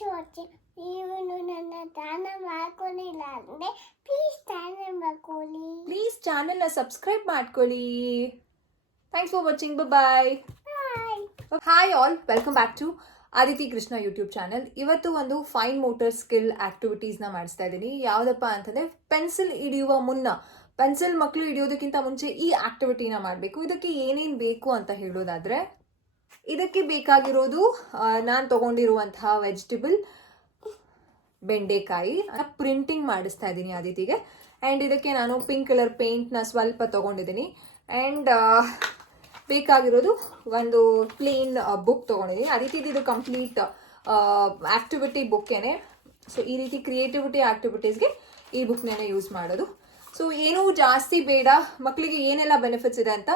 watching. ನೀವು ನನ್ನ channel ಮಾಡ್ಕೊಂಡಿಲ್ಲ ಅಂದರೆ ಪ್ಲೀಸ್ ಚಾನಲ್ ಮಾಡ್ಕೊಳ್ಳಿ. ಪ್ಲೀಸ್ ಚಾನಲ್ನ ಸಬ್ಸ್ಕ್ರೈಬ್ ಮಾಡ್ಕೊಳ್ಳಿ. Thanks for watching. Bye. Hi all, welcome back to Aditi Krishna YouTube channel. ಇವತ್ತು ಒಂದು ಫೈನ್ ಮೋಟರ್ ಸ್ಕಿಲ್ ಆಕ್ಟಿವಿಟೀಸ್ನ ಮಾಡಿಸ್ತಾ ಇದ್ದೀನಿ. ಯಾವುದಪ್ಪ ಅಂತಂದರೆ ಪೆನ್ಸಿಲ್ ಹಿಡಿಯುವ ಮುನ್ನ, ಪೆನ್ಸಿಲ್ ಮಕ್ಕಳು ಹಿಡಿಯೋದಕ್ಕಿಂತ ಮುಂಚೆ ಈ ಆಕ್ಟಿವಿಟಿನ ಮಾಡಬೇಕು. ಇದಕ್ಕೆ ಏನೇನು ಬೇಕು ಅಂತ ಹೇಳೋದಾದರೆ, ಇದಕ್ಕೆ ಬೇಕಾಗಿರೋದು ನಾನು ತಗೊಂಡಿರುವಂತಹ ವೆಜಿಟೇಬಲ್ ಬೆಂಡೆಕಾಯಿ. ಪ್ರಿಂಟಿಂಗ್ ಮಾಡಿಸ್ತಾ ಇದ್ದೀನಿ ಆದಿತಿಗೆ. ಆ್ಯಂಡ್ ಇದಕ್ಕೆ ನಾನು ಪಿಂಕ್ ಕಲರ್ ಪೇಂಟ್ನ ಸ್ವಲ್ಪ ತೊಗೊಂಡಿದ್ದೀನಿ. ಆ್ಯಂಡ್ ಬೇಕಾಗಿರೋದು ಒಂದು ಪ್ಲೇನ್ ಬುಕ್ ತೊಗೊಂಡಿದ್ದೀನಿ. ಆದಿತಿದು ಇದು ಕಂಪ್ಲೀಟ್ ಆಕ್ಟಿವಿಟಿ ಬುಕ್ಕೇನೆ. ಸೊ ಈ ರೀತಿ ಕ್ರಿಯೇಟಿವಿಟಿ ಆಕ್ಟಿವಿಟೀಸ್ಗೆ ಈ ಬುಕ್ನೇ ಯೂಸ್ ಮಾಡೋದು. ಸೊ ಏನೂ ಜಾಸ್ತಿ ಬೇಡ, ಮಕ್ಕಳಿಗೆ ಏನೆಲ್ಲ ಬೆನಿಫಿಟ್ಸ್ ಇದೆ ಅಂತ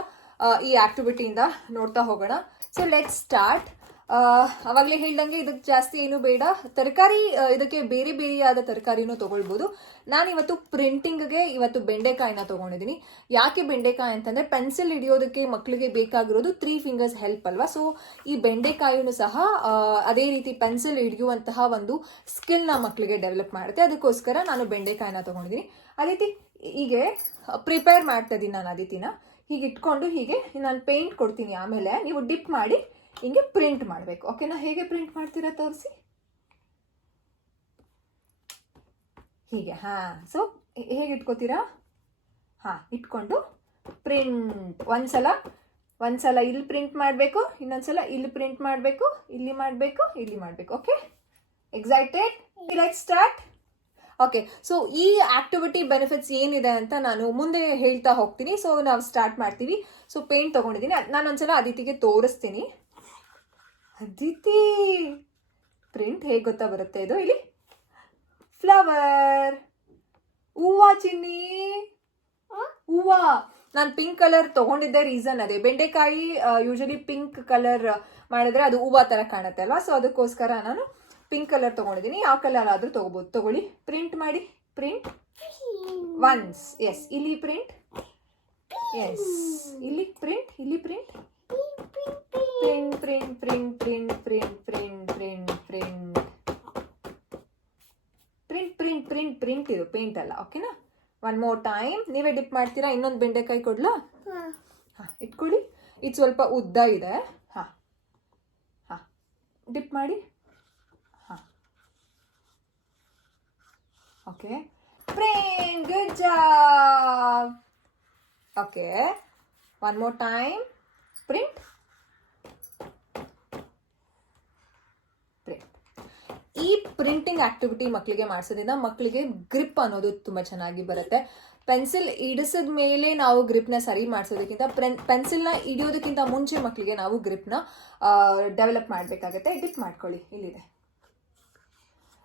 ಈ ಆಕ್ಟಿವಿಟಿಯಿಂದ ನೋಡ್ತಾ ಹೋಗೋಣ. So let's start. ಅವಾಗಲೇ ಹೇಳ್ದಂಗೆ ಇದಕ್ಕೆ ಜಾಸ್ತಿ ಏನು ಬೇಡ. ತರಕಾರಿ ಇದಕ್ಕೆ ಬೇರೆ ಬೇರೆಯಾದ ತರಕಾರಿನೂ ತೊಗೊಳ್ಬೋದು. ನಾನಿವತ್ತು ಪ್ರಿಂಟಿಂಗ್ಗೆ ಇವತ್ತು ಬೆಂಡೆಕಾಯಿನ ತೊಗೊಂಡಿದ್ದೀನಿ. ಯಾಕೆ ಬೆಂಡೆಕಾಯಿ ಅಂತಂದರೆ ಪೆನ್ಸಿಲ್ ಹಿಡಿಯೋದಕ್ಕೆ ಮಕ್ಕಳಿಗೆ ಬೇಕಾಗಿರೋದು 3 ಫಿಂಗರ್ಸ್ ಹೆಲ್ಪ್ ಅಲ್ವಾ. ಸೊ ಈ ಬೆಂಡೆಕಾಯಿನೂ ಸಹ ಅದೇ ರೀತಿ ಪೆನ್ಸಿಲ್ ಹಿಡಿಯುವಂತಹ ಒಂದು ಸ್ಕಿಲ್ನ ಮಕ್ಕಳಿಗೆ ಡೆವಲಪ್ ಮಾಡುತ್ತೆ. ಅದಕ್ಕೋಸ್ಕರ ನಾನು ಬೆಂಡೆಕಾಯಿನ ತೊಗೊಂಡಿದ್ದೀನಿ. ಅದಿತಿ ಹೀಗೆ ಪ್ರಿಪೇರ್ ಮಾಡ್ತಾ ಇದ್ದೀನಿ ನಾನು ಅದಿತಿನ. ಹೀಗೆ ಇಟ್ಕೊಂಡು ಹೀಗೆ ನಾನು ಪೇಂಟ್ ಕೊಡ್ತೀನಿ, ಆಮೇಲೆ ನೀವು ಡಿಪ್ ಮಾಡಿ ಹಿಂಗೆ ಪ್ರಿಂಟ್ ಮಾಡಬೇಕು. ಓಕೆನಾ? ಹೇಗೆ ಪ್ರಿಂಟ್ ಮಾಡ್ತೀರಾ ತೋರಿಸಿ. ಹೀಗೆ. ಸೊ ಹೇಗೆ ಇಟ್ಕೋತೀರಾ? ಇಟ್ಕೊಂಡು ಪ್ರಿಂಟ್ ಒಂದ್ಸಲ ಇಲ್ಲಿ ಪ್ರಿಂಟ್ ಮಾಡಬೇಕು, ಇನ್ನೊಂದ್ಸಲ ಇಲ್ಲಿ ಪ್ರಿಂಟ್ ಮಾಡಬೇಕು, ಇಲ್ಲಿ ಮಾಡಬೇಕು, ಇಲ್ಲಿ ಮಾಡಬೇಕು. Okay, excited? Let's start. Okay, so ಈ ಆಕ್ಟಿವಿಟಿ ಬೆನಿಫಿಟ್ಸ್ ಏನಿದೆ ಅಂತ ನಾನು ಮುಂದೆ ಹೇಳ್ತಾ ಹೋಗ್ತೀನಿ. ಸೊ ನಾವು ಸ್ಟಾರ್ಟ್ ಮಾಡ್ತೀವಿ. ಸೊ ಪೇಂಟ್ ತೊಗೊಂಡಿದ್ದೀನಿ, ನಾನು ಒಂದ್ಸಲ ಅದಿತಿಗೆ ತೋರಿಸ್ತೀನಿ. ಅದಿತಿ, ಪ್ರಿಂಟ್ ಹೇಗೆ ಗೊತ್ತಾ ಬರುತ್ತೆ ಇದು? ಇಲ್ಲಿ ಫ್ಲವರ್, ಹೂವಾ ಚಿನ್ನಿ, ಹೂವಾ. ನಾನು ಪಿಂಕ್ ಕಲರ್ ತೊಗೊಂಡಿದ್ದೆ ರೀಸನ್ ಅದೇ. ಬೆಂಡೆಕಾಯಿ ಯೂಶಲಿ ಪಿಂಕ್ ಕಲರ್ ಮಾಡಿದ್ರೆ ಅದು ಹೂವಾ ಥರ ಕಾಣುತ್ತೆ ಅಲ್ವಾ. ಸೊ ಅದಕ್ಕೋಸ್ಕರ ನಾನು ಪಿಂಕ್ ಕಲರ್ ತೊಗೊಂಡಿದ್ದೀನಿ. ಯಾವ ಕಲರ್ ಆದರೂ ತೊಗೋಬೋದು. ತೊಗೊಳ್ಳಿ, ಪ್ರಿಂಟ್ ಮಾಡಿ. Print once. ಎಸ್, ಇಲ್ಲಿ ಪ್ರಿಂಟ್. ಎಸ್, ಇಲ್ಲಿ ಪ್ರಿಂಟ್, ಇಲ್ಲಿ print. Print print print print print print print print print print print print. ಇದು ಪೇಂಟ್ ಅಲ್ಲ. ಓಕೆನಾ? One more time. ನೀವೇ ಡಿಪ್ ಮಾಡ್ತೀರಾ? ಇನ್ನೊಂದು ಬೆಂಡೆಕಾಯಿ ಕೊಡ್ಲಾ? ಇಟ್ಕೊಳ್ಳಿ. ಇದು ಸ್ವಲ್ಪ ಉದ್ದ ಇದೆ. ಡಿಪ್ ಮಾಡಿ. Okay, print. Good job. Okay, one more time. Print. ಈ ಪ್ರಿಂಟಿಂಗ್ ಆಕ್ಟಿವಿಟಿ ಮಕ್ಕಳಿಗೆ ಮಾಡಿಸೋದ್ರಿಂದ ಮಕ್ಕಳಿಗೆ ಗ್ರಿಪ್ ಅನ್ನೋದು ತುಂಬ ಚೆನ್ನಾಗಿ ಬರುತ್ತೆ. ಪೆನ್ಸಿಲ್ ಹಿಡಿಸಿದ ಮೇಲೆ ನಾವು ಗ್ರಿಪ್ನ ಸರಿ ಮಾಡಿಸೋದಕ್ಕಿಂತ ಪೆನ್ಸಿಲ್ನ ಹಿಡಿಯೋದಕ್ಕಿಂತ ಮುಂಚೆ ಮಕ್ಕಳಿಗೆ ನಾವು ಗ್ರಿಪ್ನ ಡೆವಲಪ್ ಮಾಡಬೇಕಾಗತ್ತೆ. ಡಿಪ್ ಮಾಡ್ಕೊಳ್ಳಿ, ಇಲ್ಲಿದೆ.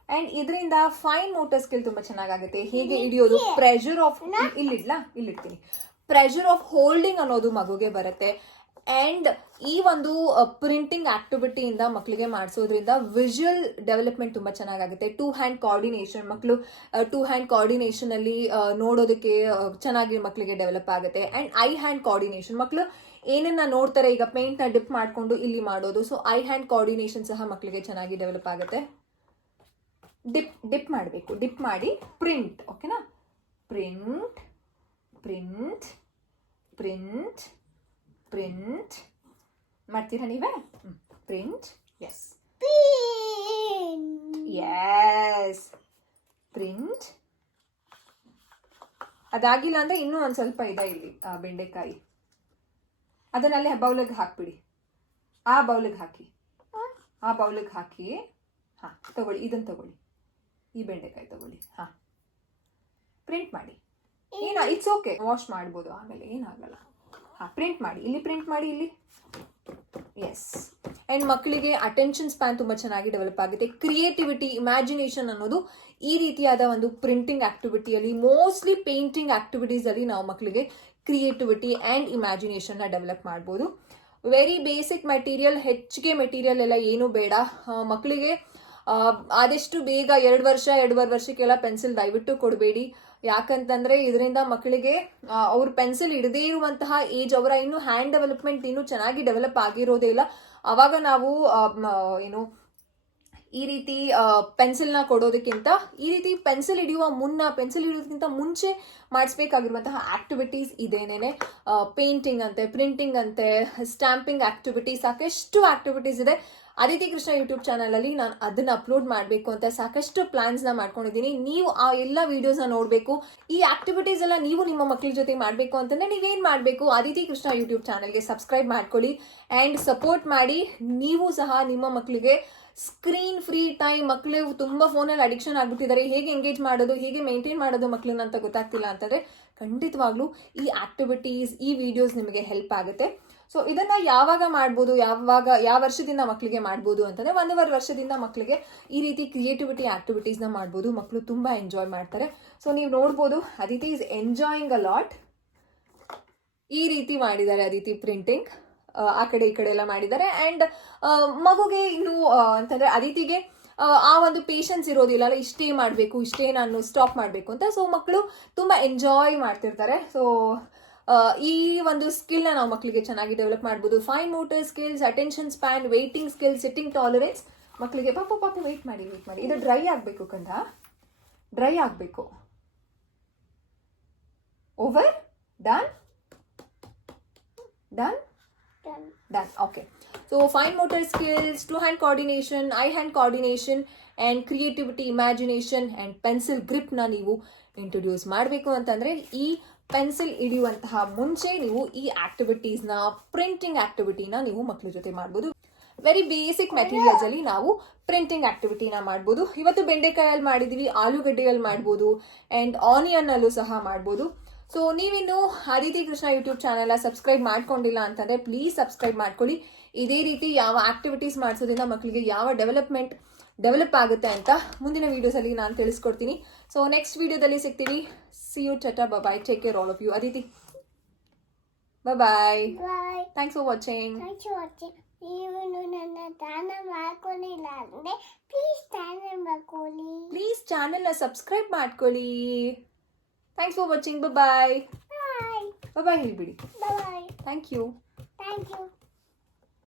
ಆ್ಯಂಡ್ ಇದರಿಂದ ಫೈನ್ ಮೋಟರ್ ಸ್ಕಿಲ್ ತುಂಬ ಚೆನ್ನಾಗಾಗುತ್ತೆ. ಹೇಗೆ ಹಿಡಿಯೋದು, ಪ್ರೆಷರ್ ಆಫ್, ಇಲ್ಲಿಡ್ತೀನಿ, ಪ್ರೆಷರ್ ಆಫ್ ಹೋಲ್ಡಿಂಗ್ ಅನ್ನೋದು ಮಗುಗೆ ಬರುತ್ತೆ. ಆ್ಯಂಡ್ ಈ ಒಂದು ಪ್ರಿಂಟಿಂಗ್ ಆಕ್ಟಿವಿಟಿಯಿಂದ ಮಕ್ಕಳಿಗೆ ಮಾಡಿಸೋದ್ರಿಂದ ವಿಜುವಲ್ ಡೆವಲಪ್ಮೆಂಟ್ ತುಂಬ ಚೆನ್ನಾಗಾಗುತ್ತೆ. 2 ಹ್ಯಾಂಡ್ ಕೋಆರ್ಡಿನೇಷನ್, ಮಕ್ಕಳು 2 ಹ್ಯಾಂಡ್ ಕೋಆರ್ಡಿನೇಷನಲ್ಲಿ ನೋಡೋದಕ್ಕೆ ಚೆನ್ನಾಗಿ ಮಕ್ಕಳಿಗೆ ಡೆವಲಪ್ ಆಗುತ್ತೆ. ಆ್ಯಂಡ್ ಐ ಹ್ಯಾಂಡ್ ಕೋಆರ್ಡಿನೇಷನ್, ಮಕ್ಕಳು ಏನನ್ನ ನೋಡ್ತಾರೆ, ಈಗ ಪೇಂಟ್ನ ಡಿಪ್ ಮಾಡಿಕೊಂಡು ಇಲ್ಲಿ ಮಾಡೋದು. ಸೊ ಐ ಹ್ಯಾಂಡ್ ಕೋಆರ್ಡಿನೇಷನ್ ಸಹ ಮಕ್ಕಳಿಗೆ ಚೆನ್ನಾಗಿ ಡೆವಲಪ್ ಆಗುತ್ತೆ. ಡಿಪ್ ಮಾಡಬೇಕು. ಡಿಪ್ ಮಾಡಿ ಪ್ರಿಂಟ್. ಓಕೆನಾ? ಪ್ರಿಂಟ್ ಪ್ರಿಂಟ್ ಪ್ರಿಂಟ್ ಪ್ರಿಂಟ್ ಮಾಡ್ತೀರಾ ನೀವೇ? ಪ್ರಿಂಟ್. Yes, yes, print. ಅದಾಗಿಲ್ಲ ಅಂದರೆ ಇನ್ನೂ ಒಂದು ಸ್ವಲ್ಪ ಇದೆ ಇಲ್ಲಿ ಬೆಂಡೆಕಾಯಿ. ಅದನ್ನಲ್ಲೇ ಬೌಲಿಗೆ ಹಾಕ್ಬಿಡಿ. ಆ ಬೌಲಿಗೆ ಹಾಕಿ. ತಗೊಳ್ಳಿ, ಇದನ್ನು ತಗೊಳ್ಳಿ, ಈ ಬೆಂಡೆಕಾಯಿ ತಗೊಳ್ಳಿ. ಪ್ರಿಂಟ್ ಮಾಡಿ. ಇಟ್ಸ್ ಓಕೆ, ವಾಶ್ ಮಾಡ್ಬೋದು ಆಮೇಲೆ, ಏನಾಗಲ್ಲ. ಪ್ರಿಂಟ್ ಮಾಡಿ. ಇಲ್ಲಿ ಪ್ರಿಂಟ್ ಮಾಡಿ, ಇಲ್ಲಿ. ಎಸ್. ಆ್ಯಂಡ್ ಮಕ್ಕಳಿಗೆ ಅಟೆನ್ಷನ್ ಸ್ಪ್ಯಾನ್ ತುಂಬ ಚೆನ್ನಾಗಿ ಡೆವಲಪ್ ಆಗುತ್ತೆ. ಕ್ರಿಯೇಟಿವಿಟಿ, ಇಮ್ಯಾಜಿನೇಷನ್ ಅನ್ನೋದು ಈ ರೀತಿಯಾದ ಒಂದು ಪ್ರಿಂಟಿಂಗ್ ಆಕ್ಟಿವಿಟಿಯಲ್ಲಿ, ಮೋಸ್ಟ್ಲಿ ಪೇಂಟಿಂಗ್ ಆಕ್ಟಿವಿಟೀಸಲ್ಲಿ ನಾವು ಮಕ್ಕಳಿಗೆ ಕ್ರಿಯೇಟಿವಿಟಿ ಆ್ಯಂಡ್ ಇಮ್ಯಾಜಿನೇಷನ್ನ ಡೆವಲಪ್ ಮಾಡ್ಬೋದು. ವೆರಿ ಬೇಸಿಕ್ ಮೆಟೀರಿಯಲ್, ಹೆಚ್ಚಿಗೆ ಮೆಟೀರಿಯಲ್ ಎಲ್ಲ ಏನೂ ಬೇಡ. ಮಕ್ಕಳಿಗೆ ಆದಷ್ಟು ಬೇಗ 2 ವರ್ಷ 2.5 ವರ್ಷಕ್ಕೆಲ್ಲ ಪೆನ್ಸಿಲ್ ದಯವಿಟ್ಟು ಕೊಡಬೇಡಿ. ಯಾಕಂತಂದರೆ ಇದರಿಂದ ಮಕ್ಕಳಿಗೆ ಅವ್ರ ಪೆನ್ಸಿಲ್ ಹಿಡದೇ ಇರುವಂತಹ ಏಜ್, ಅವರ ಇನ್ನೂ ಹ್ಯಾಂಡ್ ಡೆವಲಪ್ಮೆಂಟ್ ಇನ್ನೂ ಚೆನ್ನಾಗಿ ಡೆವಲಪ್ ಆಗಿರೋದೇ ಇಲ್ಲ. ಆವಾಗ ನಾವು ಈ ರೀತಿ ಪೆನ್ಸಿಲ್ನ ಕೊಡೋದಕ್ಕಿಂತ ಈ ರೀತಿ ಪೆನ್ಸಿಲ್ ಹಿಡಿಯೋದಕ್ಕಿಂತ ಮುಂಚೆ ಮಾಡಿಸ್ಬೇಕಾಗಿರುವಂತಹ ಆಕ್ಟಿವಿಟೀಸ್ ಇದೇನೇನೆ. ಪೇಂಟಿಂಗ್ ಅಂತೆ, ಪ್ರಿಂಟಿಂಗ್ ಅಂತೆ, ಸ್ಟ್ಯಾಂಪಿಂಗ್ ಆಕ್ಟಿವಿಟಿ, ಸಾಕಷ್ಟು ಆಕ್ಟಿವಿಟೀಸ್ ಇದೆ. ಅದಿತಿ ಕೃಷ್ಣ ಯೂಟ್ಯೂಬ್ ಚಾನಲಲ್ಲಿ ನಾನು ಅದನ್ನ ಅಪ್ಲೋಡ್ ಮಾಡಬೇಕು ಅಂತ ಸಾಕಷ್ಟು ಪ್ಲಾನ್ಸ್ನ ಮಾಡ್ಕೊಂಡಿದ್ದೀನಿ. ನೀವು ಆ ಎಲ್ಲ ವಿಡಿಯೋಸ್ನ ನೋಡಬೇಕು. ಈ ಆಕ್ಟಿವಿಟೀಸ್ ಎಲ್ಲ ನೀವು ನಿಮ್ಮ ಮಕ್ಕಳ ಜೊತೆ ಮಾಡಬೇಕು ಅಂತಂದ್ರೆ ನೀವೇನು ಮಾಡಬೇಕು, ಅದಿತಿ ಕೃಷ್ಣ ಯೂಟ್ಯೂಬ್ ಚಾನಲ್ಗೆ ಸಬ್ಸ್ಕ್ರೈಬ್ ಮಾಡ್ಕೊಳ್ಳಿ ಆ್ಯಂಡ್ ಸಪೋರ್ಟ್ ಮಾಡಿ. ನೀವು ಸಹ ನಿಮ್ಮ ಮಕ್ಕಳಿಗೆ ಸ್ಕ್ರೀನ್ ಫ್ರೀ ಟೈಮ್, ಮಕ್ಕಳು ತುಂಬ ಫೋನಲ್ಲಿ ಅಡಿಕ್ಷನ್ ಆಗ್ಬಿಟ್ಟಿದ್ದಾರೆ, ಹೇಗೆ ಎಂಗೇಜ್ ಮಾಡೋದು, ಹೇಗೆ ಮೇಂಟೈನ್ ಮಾಡೋದು ಮಕ್ಕಳನ್ನ ಅಂತ ಗೊತ್ತಾಗ್ತಿಲ್ಲ ಅಂತಂದರೆ ಖಂಡಿತವಾಗ್ಲೂ ಈ ಆಕ್ಟಿವಿಟೀಸ್, ಈ ವಿಡಿಯೋಸ್ ನಿಮಗೆ ಹೆಲ್ಪ್ ಆಗುತ್ತೆ. ಸೊ ಇದನ್ನು ಯಾವಾಗ ಮಾಡ್ಬೋದು, ಯಾವ ವರ್ಷದಿಂದ ಮಕ್ಕಳಿಗೆ ಮಾಡ್ಬೋದು ಅಂತಂದರೆ 1.5 ವರ್ಷದಿಂದ ಮಕ್ಕಳಿಗೆ ಈ ರೀತಿ ಕ್ರಿಯೇಟಿವಿಟಿ ಆಕ್ಟಿವಿಟೀಸ್ನ ಮಾಡ್ಬೋದು. ಮಕ್ಕಳು ತುಂಬ ಎಂಜಾಯ್ ಮಾಡ್ತಾರೆ. ಸೊ ನೀವು ನೋಡ್ಬೋದು Aditi is enjoying a lot. ಈ ರೀತಿ ಮಾಡಿದ್ದಾರೆ ಅದಿತಿ ಪ್ರಿಂಟಿಂಗ್, ಆ ಕಡೆ ಈ ಕಡೆ ಎಲ್ಲ ಮಾಡಿದ್ದಾರೆ. ಆ್ಯಂಡ್ ಮಗುಗೆ ಇನ್ನು ಅಂತಂದರೆ ಅದಿತಿಗೆ ಆ ಒಂದು ಪೇಷನ್ಸ್ ಇರೋದಿಲ್ಲ ಅಲ್ಲ, ಇಷ್ಟೇ ಮಾಡಬೇಕು, ಇಷ್ಟೇ ನಾನು ಸ್ಟಾಪ್ ಮಾಡಬೇಕು ಅಂತ. ಸೊ ಮಕ್ಕಳು ತುಂಬ ಎಂಜಾಯ್ ಮಾಡ್ತಿರ್ತಾರೆ. ಸೊ ಈ ಒಂದು ಸ್ಕಿಲ್ನ ನಾವು ಮಕ್ಕಳಿಗೆ ಚೆನ್ನಾಗಿ ಡೆವಲಪ್ ಮಾಡ್ಬೋದು. Fine motor skills, attention span, waiting skills, sitting tolerance ಮಕ್ಕಳಿಗೆ. ಪಾಪ ವೆಯ್ಟ್ ಮಾಡಿ. ಇದು ಡ್ರೈ ಆಗಬೇಕು ಕಂದ, ಡ್ರೈ ಆಗಬೇಕು. Over, done. Okay. So fine motor skills, two-hand coordination, eye-hand coordination, and creativity, imagination, and pencil grip ನ ನೀವು ಇಂಟ್ರೊಡ್ಯೂಸ್ ಮಾಡಬೇಕು ಅಂತಂದ್ರೆ ಈ ಪೆನ್ಸಿಲ್ ಹಿಡಿಯುವಂತಹ ಮುಂಚೆ ನೀವು ಈ ಆಕ್ಟಿವಿಟೀಸ್ನ, ಪ್ರಿಂಟಿಂಗ್ ಆಕ್ಟಿವಿಟಿನ ನೀವು ಮಕ್ಕಳ ಜೊತೆ ಮಾಡ್ಬೋದು. ವೆರಿ ಬೇಸಿಕ್ ಮೆಟೀರಿಯಲ್ಸ್ ಅಲ್ಲಿ ನಾವು ಪ್ರಿಂಟಿಂಗ್ ಆಕ್ಟಿವಿಟಿನ ಮಾಡ್ಬೋದು. ಇವತ್ತು ಬೆಂಡೆಕಾಯಲ್ಲಿ ಮಾಡಿದೀವಿ, ಆಲೂಗಡ್ಡೆಯಲ್ಲಿ ಮಾಡ್ಬೋದು, ಆ್ಯಂಡ್ ಆನಿಯನ್ ಅಲ್ಲೂ ಸಹ ಮಾಡ್ಬೋದು. ಸೊ ನೀವಿನ್ನು Aditi Krishna YouTube channel subscribe ಮಾಡ್ಕೊಂಡಿಲ್ಲ ಅಂತಂದರೆ ಪ್ಲೀಸ್ ಸಬ್ಸ್ಕ್ರೈಬ್ ಮಾಡ್ಕೊಳ್ಳಿ. ಇದೇ ರೀತಿ ಯಾವ ಆಕ್ಟಿವಿಟೀಸ್ ಮಾಡಿಸೋದ್ರಿಂದ ಮಕ್ಕಳಿಗೆ ಯಾವ ಡೆವಲಪ್ ಆಗುತ್ತೆ ಅಂತ ಮುಂದಿನ ವೀಡಿಯೋಸಲ್ಲಿ ನಾನು ತಿಳಿಸ್ಕೊಡ್ತೀನಿ. ಸೊ ನೆಕ್ಸ್ಟ್ ವೀಡಿಯೋದಲ್ಲಿ ಸಿಗ್ತೀವಿ. See you, tata, bye, take care all of you. Aditi bye. Thanks for watching. ನೀವು ನನ್ನ ದಾನ ಮಾಡ್ಕೊಂಡಿಲ್ಲ ಅಂದರೆ ಪ್ಲೀಸ್ ಚಾನಲ್ ಮಾಡ್ಕೊಳ್ಳಿ. ಪ್ಲೀಸ್ ಚಾನಲ್ನ ಸಬ್ಸ್ಕ್ರೈಬ್ ಮಾಡ್ಕೊಳ್ಳಿ. Thanks for watching. ಬಾಯ್ ಹೇಳ್ಬಿಡಿ. ಬಾಯ್. Thank you.